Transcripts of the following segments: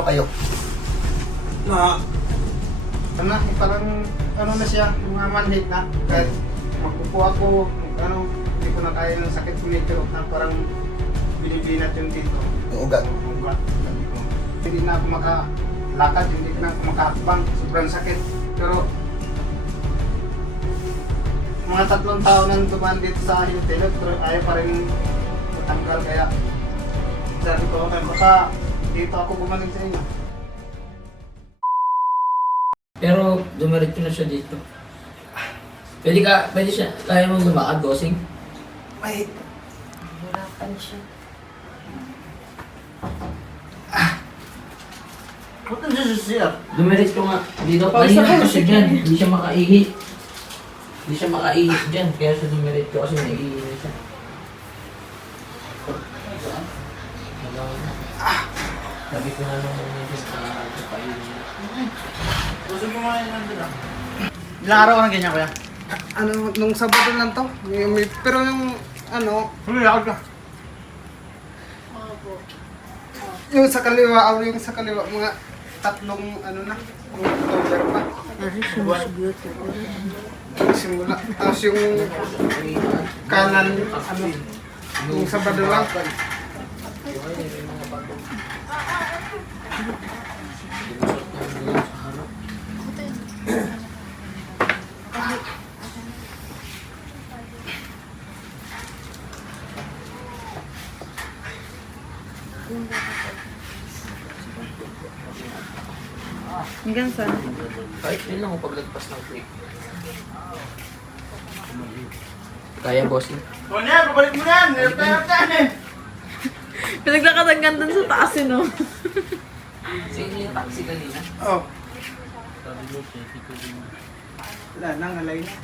Paano kayo? na ano, parang ano na siya, mga manhid na. Kahit magpupo ako, mag- ano, hindi ko na kaya ng sakit kumikirot na parang binibinat yung dito. Yung ugat. Yung ugat. Ko, Hindi na ako makalakad, hindi na ako makahakbang. Sobrang sakit. Pero mga tatlong taon nang dumaan dito sa Hiltelot, pero ayaw pa rin matanggal. Kaya sabi ko, "Okay, baka dito ako gumaling sa inyo. Pero dumiretso na siya dito. Pwede ka, pwede siya, kaya mo lumakad, bossing? May, Hirapan siya. Ba't nandiyan siya siya? Dumiretso nga dito. Pawis Kanina ako. kasi dyan, hindi siya makaihi. Hindi siya makaihi dyan, kaya siya dumiretso kasi naiihi na siya. Sabi ko na lang muna siya sa sa paihi. Gusto mo nga yun nandun ah. Ilang araw ka na ganyan, kuya? Ano, nung Sabado lang to. May, may- pero yung, ano, Huli ako ka. Opo. yung sa kaliwa, o yung sa kaliwa, mga tatlong, ano na, yung October pa. Ko. Simula. Tapos yung kanan, ano, yung Sabado lang. Hanggang saan? Kahit yun lang ang paglagpas ng click. Kaya, bossing? O niya, babalik mo na hirap na eh. Pinaglakad hanggang dun sa taas, eh, no? Inyo yung taxi kanina? Oh. Wala nang alay na.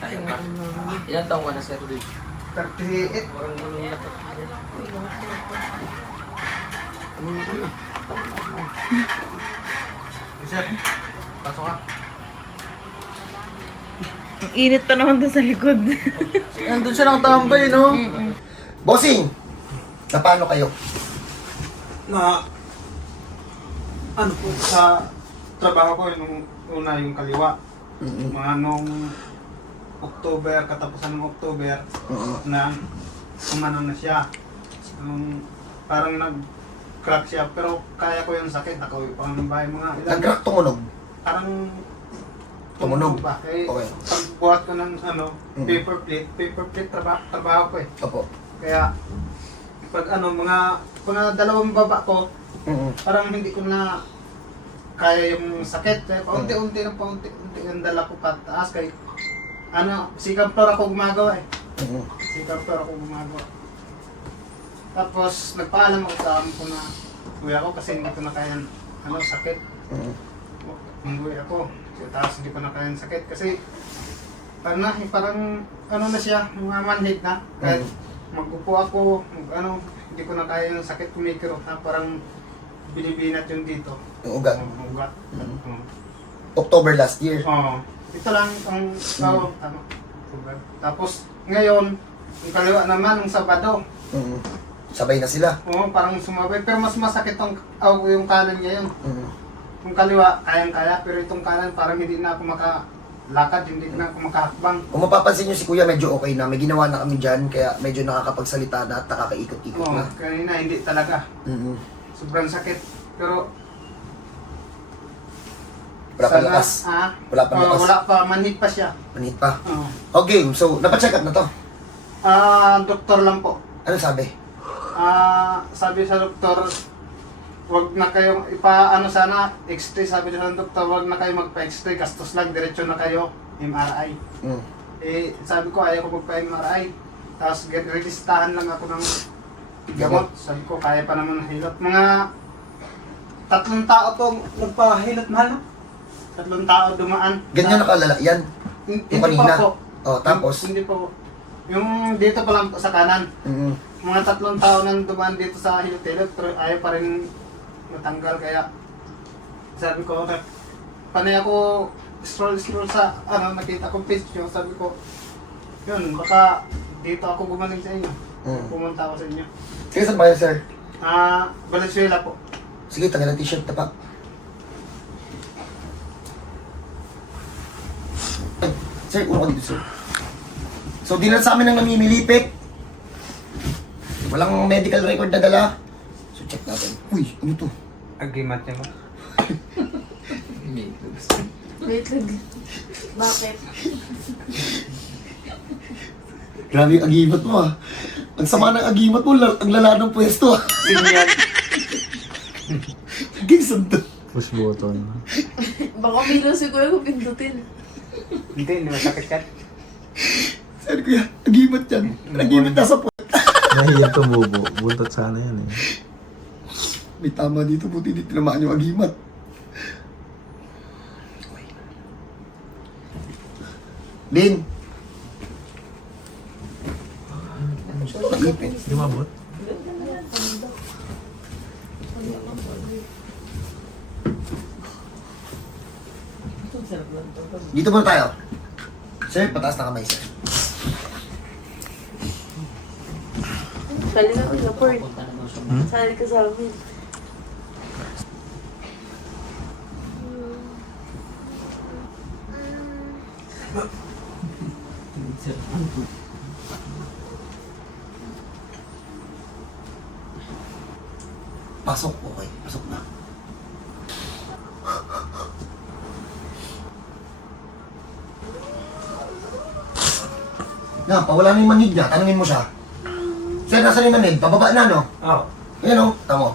Tayo nga. Ilan taong ka na, sir? 38. Parang gulong na to. Sir, pasok ka. Ang init pa naman dun sa likod. Nandun siya ng tambay, no? bossing! Na paano kayo? Na, ano po, sa trabaho ko, yung una yung kaliwa. Mga nung October, katapusan ng October, na umano na siya. Yung, parang nag-crack siya, pero kaya ko yung sakit. Ako yung pang bahay mga ilan. Nag-crack tumunog. Parang Tumunog. ba? Eh, Okay. pagbuhat ko ng ano, Mm. paper plate, paper plate traba- trabaho ko eh. Opo. Kaya, pag ano, mga, mga dalawang baba ko, Mm-mm. parang hindi ko na kaya yung sakit. Kaya paunti-unti ng paunti-unti ang dala ko pataas. Kaya, ano, sikap floor ako gumagawa eh. Mm-mm. Sikap floor ako gumagawa. Tapos, nagpaalam ako sa amo ko na kuya ko kasi hindi ko na kaya ano, sakit. Mm-mm. Umuwi ako. Tapos hindi ko na kaya yung sakit kasi parang, na, parang ano na siya, mga manhid na. Kahit magupo ako, mag, ano, hindi ko na kaya yung sakit kumikirot na parang binibinat yung dito. Yung ugat. Ang ugat. Mm. Oo. October last year. Oo. Ito lang ang oh, tama. Ugat. Tapos ngayon, yung kaliwa naman, yung Sabado. Mm-mm. Sabay na sila. Oo, parang sumabay. Pero mas masakit ang, oh, yung kanan ngayon. Mm-mm. Yung kaliwa, kayang-kaya. Pero itong kanan, parang hindi na ako makalakad, hindi na ako makahakbang. Kung mapapansin nyo si Kuya medyo okay na, may ginawa na kami dyan, kaya medyo nakakapagsalita na at nakakaikot-ikot Oo, na. kanina hindi talaga. Mm-mm. Sobrang sakit. Pero Wala pa sana- lakas. Ah, Wala pa oo, lakas. wala pa, manhid pa siya. Manit pa. Oo. Okay, so napacheck up na to. Ah, doktor lang po. Ano sabi? Ah, sabi sa doktor, wag na kayong ipa ano sana, X-ray sabi sa doktor, wag na kayo magpa-X-ray, gastos lang, diretso na kayo MRI. Mm. Eh, sabi ko ayaw ko magpa-MRI. Tapos get relistahan lang ako ng gamot. Sabi ko kaya pa naman hilot. Mga tatlong tao to nagpahilot mahal no? Tatlong tao dumaan. Ganyan nakalala yan. Yung Hindi kanina. pa po. Oh, tapos? Hindi po. Yung dito pa lang po sa kanan. Mm. Mga tatlong tao nang dumaan dito sa hilot-hilot pero ayaw pa rin matanggal kaya sabi ko "Rep, panay ako scroll scroll sa ano nakita ko page nyo sabi ko yun baka dito ako gumaling sa inyo Mm. pumunta ako sa inyo Sige, saan ba yun, sir? Ah, Valenzuela po. Sige, tagal ng t-shirt na pa. Sir, uno ka dito, sir. So, di na sa amin ang namimilipit. Walang medical record na dala. So, check natin. Uy, ano to? Agimat niya mo. Wait lang. Bakit? Grabe yung agimat mo ah. Ang sama ng agimat mo, la- ang lala ng pwesto ah. Sinyan. Naging sando. Push button. Baka bilo si Kuya kung pindutin. Hindi, hindi masakit yan. Sabi ko yan, agimat yan. Agimat nasa po. Nahiyang tumubo. Buntot sana yan eh. May tama dito, buti di tinamaan yung agimat. Lin. Ipin. Di mabot? Dito muna tayo. Sir, pataas na kamay, sir. Sali na daw siya. Sali ka sa amin. Sir, Pasok, okay. Pasok na. Na, pawala na yung manig niya. Tanungin mo siya. Sir, nasa yung manig? Pababa na, no? Oo. Yan, o. Tamo.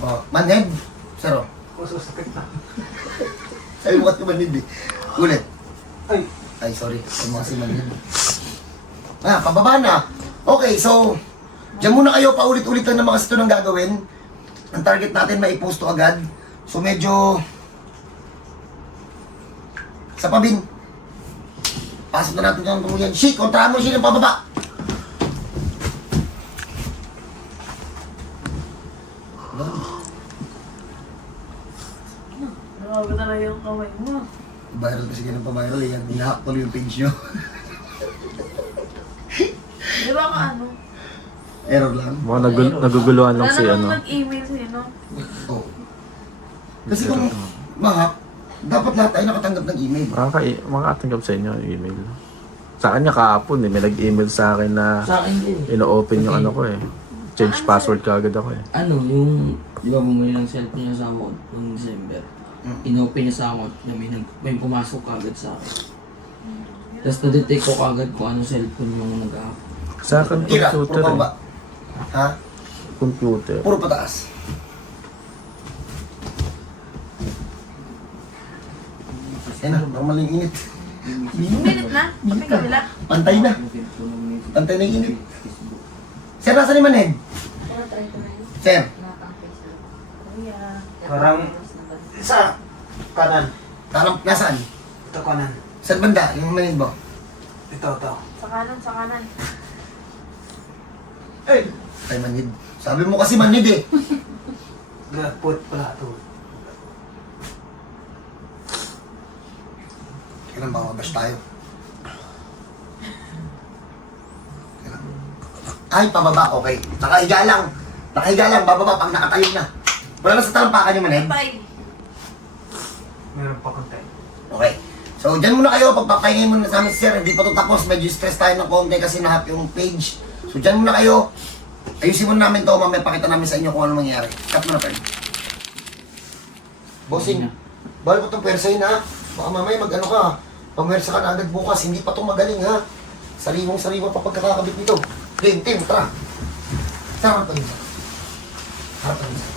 Oh, manhid. Sir, o. Puso sakit na. Sabi mo kasi manhid, eh. Ulit. Ay. Ay, sorry. Ay, mga si manhid. Ah, pababa na. Okay, so, Diyan muna kayo, paulit-ulit lang naman kasi ito nang gagawin. Ang target natin, maipost to agad. So, medyo... Sa pabin. Pasok na natin yung tuluyan. Shit, kontrahan mo siya ng pababa. Nakawag na lang yung kamay mo. Viral kasi ganun pa viral eh. Hinahack tuloy yung page nyo. Di ba ka ano? Error lang. Mga nagul naguguluhan lang Wala si namang ano. nag-email sa'yo, no? Oh. Kasi kung mahap, dapat lahat tayo nakatanggap ng email. Makaka makatanggap sa inyo yung email. Sa kanya kahapon eh, may nag-email sa akin na Sa akin din. ino-open yung ano ko eh. Change password ka agad ako eh. Ano, yung, di ba bumili ng cellphone niya sa ako noong December. Inopen niya sa account na may, nag, may pumasok kagad sa akin. Tapos na-detect ko kagad kung ano cellphone yung nag Sa akin Tira, puro computer eh. Ha? Computer. Puro pataas. Yan na, normal yung init. Minute na? Pati kabila? Pantay na. Pantay na yung init. Sir, nasa ni Maned? Sir, Parang sa kanan. tanong, nasaan? Ito kanan. Saan banda? Yung Maned mo? Ito, ito. Sa kanan, sa kanan. Ay! Ay, Maned. Sabi mo kasi Maned eh. Gapot pala ito. Kailan ba mabash tayo? Kailan? Ay, pababa, okay. Nakahiga lang. Nakahiga lang, bababa pag nakatayo na. Wala na sa talampakan yung Maned. Bye! Meron pa konti. Okay. So, dyan muna kayo. Pagpapahingin muna sa amin, sir. Hindi pa ito tapos. Medyo stress tayo ng konti kasi nahap yung page. So, dyan muna kayo. Ayusin muna namin to. Mamaya pakita namin sa inyo kung ano mangyari. Cut mo na, Fred. Bossing, bawal pa itong persahin, ha? Baka mamaya mag-ano ka. Pamwersa ka na agad bukas. Hindi pa itong magaling, ha? Sariwang-sariwa pa pagkakakabit nito. Game, team, tara. Tara, tayo, sir. Harap tayo, sir.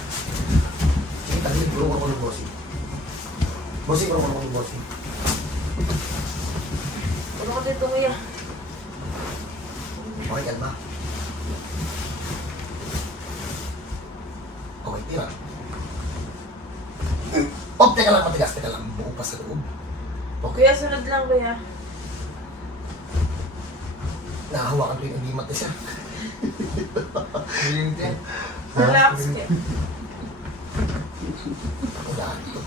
Sige, tagin. Bulong ako ng bossing. Bossing, bulong ako ng bossing. Dito, Kuya? Okay, kalma. Okay, tira. Oh, teka lang, matigas. Teka lang, buo pa sa loob. Okay. Kuya, sunod lang, Kuya. Nahawakan ko yung agimat na siya. Hindi din. Relax. Ako daan ito.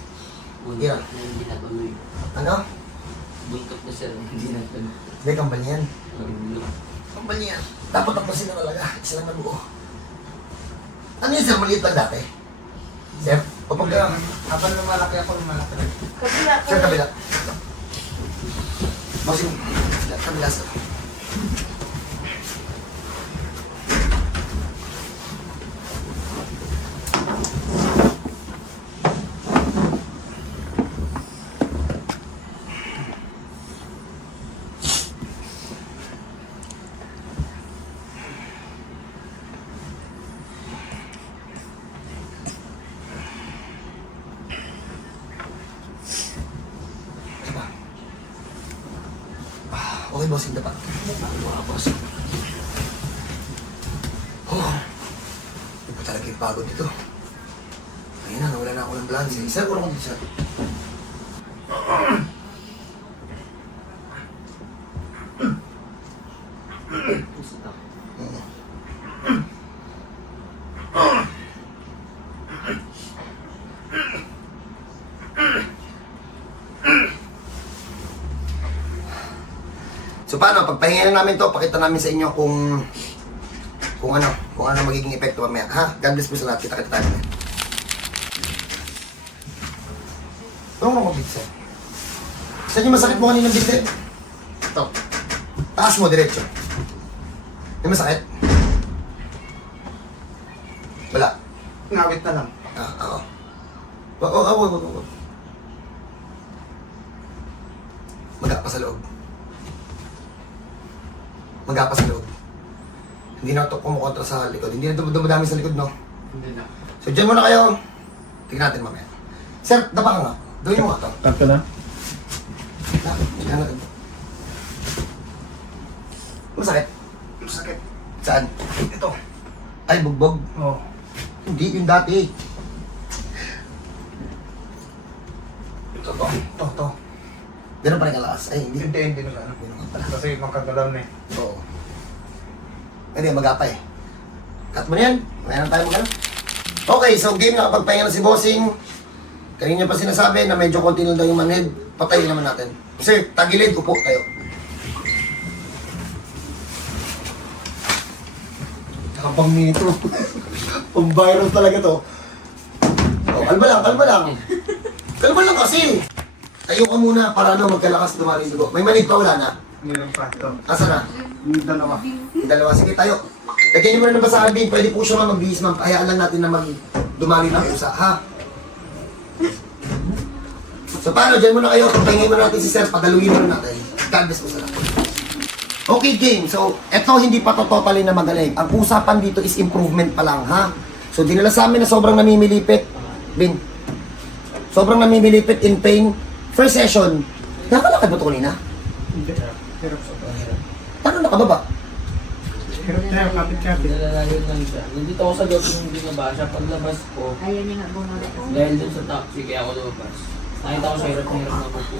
Yeah. na hindi natuloy. Ano? Buntot na sir, hindi natuloy. Hindi, kambal niyan. Ang Kambal niyan. Dapat ang pasin na talaga. Isa lang na buo. Ano yun sir, maliit lang dati? Sir, kapag ka, Habang lumalaki ako, lumalaki rin. Kabila ko. sir, kabila. Bossing, kabila, kabila bossing, dapat. Mga boss. Oh, iba talaga yung pagod dito. Ayun na, nawala na ako ng balance. eh. Kurang ko dito, sir. So paano, pagpahinga na namin to, pakita namin sa inyo kung kung ano, kung ano magiging epekto mamaya. Ha? God bless po sa lahat. Kita-kita tayo. Ano mo mabit, sir? Saan yung masakit mo kanina binte? Ito. Taas mo, diretso. May masakit? Wala. Ngawit na lang. Ah, oo. Wag, wag, wag, wag, wag. Magapa sa loob. Magapa sa loob. Hindi na ito kumukontra sa likod. Hindi na ito dumadami sa likod, no? Hindi na. So, dyan muna kayo. Tingnan natin mamaya. Sir, dapa ka nga. Gawin mo nga ito. Takto na? Tingnan natin. Masakit. Masakit. Saan? Ito. Ay, bugbog. Oo. Hindi, yung dati. Ito, to. To, to. Ganun pa rin kalakas. Ay, hindi. Hindi, hindi ano. Ganun ka pala. Kasi makagalaw na eh. Oo. Hindi, magapa eh. Cut mo na yan. Mayroon tayo magano. Okay, so game nakapagpahinga na si Bossing. Kanina pa sinasabi na medyo konti lang daw yung manhead. Patayin naman natin. Sir, tagilid, upo tayo. Kapang minito. Pang viral talaga to. Oh, kalma lang, kalma lang. Kalma lang kasi. Tayo ka muna para ano, magkalakas dumari yung dugo. May manid pa wala na. Meron pa. Ito. Asa na? Yung dalawa. Yung dalawa, sige tayo. Lagyan niyo muna ng basahan, Bin. Pwede po siya nga magbihis, ma'am. Hayaan lang natin na mag dumali ng pusa, ha? So paano, dyan muna kayo. Pagpahingin muna natin si Sir, padaluhin muna natin. God bless po sa lahat. Okay, game. So, eto hindi pa to totally na magaling. Ang usapan dito is improvement pa lang, ha? So, dinala sa amin na sobrang namimilipit. Bin, sobrang namimilipit in pain. First session, nakalakad ba ito kanina? Hindi. Hirap sa pahirap. Paano nakababa? Hirap tayo, kapit-kapit. Nalalayo lang siya. Nandito ako sa loob yung binaba siya. Paglabas ko, Ayaw niya nga bumalik. dahil dun sa taxi, kaya ako lumabas. Nakita ko sa hirap na hirap na po.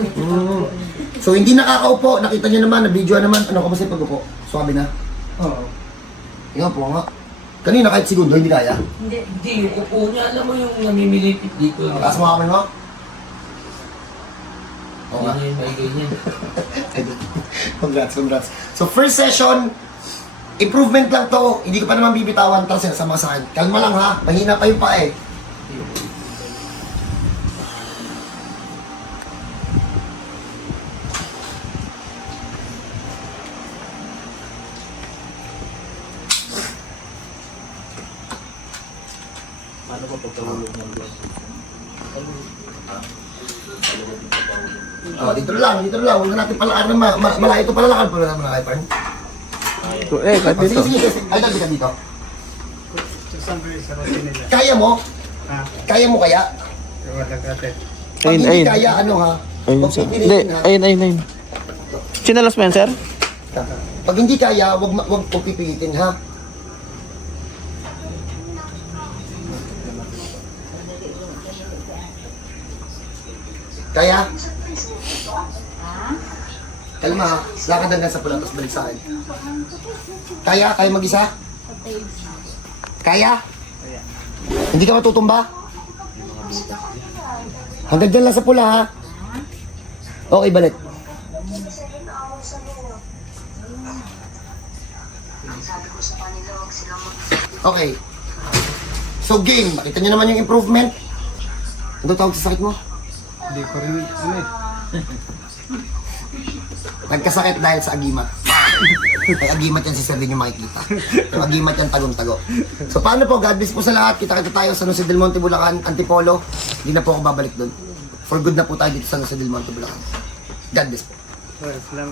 Mm. So, hindi nakakaupo. Nakita niyo naman, na-video naman. Ano ka ba sa pag-upo? Swabe na. Oo. Nga po nga. Kanina kahit segundo, hindi kaya. Hindi. Hindi, yung upo niya, alam mo yung namimilipit dito. Taas mo kamay mo. Oo nga. Yan yung may ganyan. congrats, congrats. So, first session, improvement lang to. Hindi ko pa naman bibitawan to sa mga sa akin. Kalma lang ha. Mahina pa yung pa eh. Paano ko pagkahulog ng Diyos? Oh, dito na lang, dito na lang. Huwag na natin palakad na ma ma malayo ito palalakad pa naman mga kaipan. Eh, kahit sige, dito. sige, sige. Ay, dali ka dito. Kaya mo? Ha? Kaya mo kaya? Pag Ayun, hindi ayun. kaya, ano ha? Ayun, Pag sir. ha? ayun, ayun, ayun. Sinalas mo yan, sir? Pag hindi kaya, wag ma- wag kong pipilitin ha. Kaya? Kalma ha. Lakad hanggang sa pula, tapos balik sa akin. Kaya? Kaya mag-isa? Kaya? Hindi ka matutumba? Hanggang dyan lang sa pula ha. Okay, balik. Okay. So game, nakita niyo naman yung improvement. Ano tawag sa sakit mo? Hindi ko rin, ano eh. Nagkasakit dahil sa agimat. Ay, agimat yan si Sir din yung makikita. Yung agimat yan tagong-tago. So paano po, God bless po sa lahat. Kita-kita tayo sa Jose Del Monte, Bulacan, Antipolo. Hindi na po ako babalik doon. For good na po tayo dito sa Jose Del Monte, Bulacan. God bless po. Well, salamat.